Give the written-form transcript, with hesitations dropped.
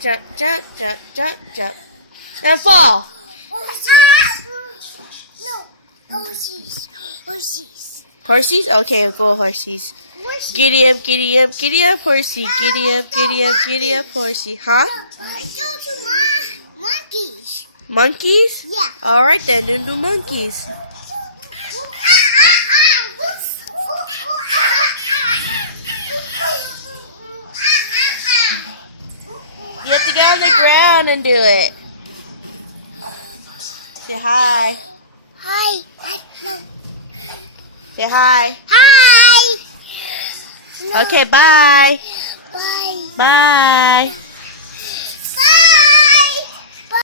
Jump, jump, jump, jump, jump. Now fall. Horsies? Okay, full horsies. Giddy up, horsey. Giddy up, horsey. Huh? Monkeys? Yeah. Alright then, do monkeys. You have to get on the ground and do it. Say hi. Hi. Say hi. Hi. Okay, bye. Bye. Bye.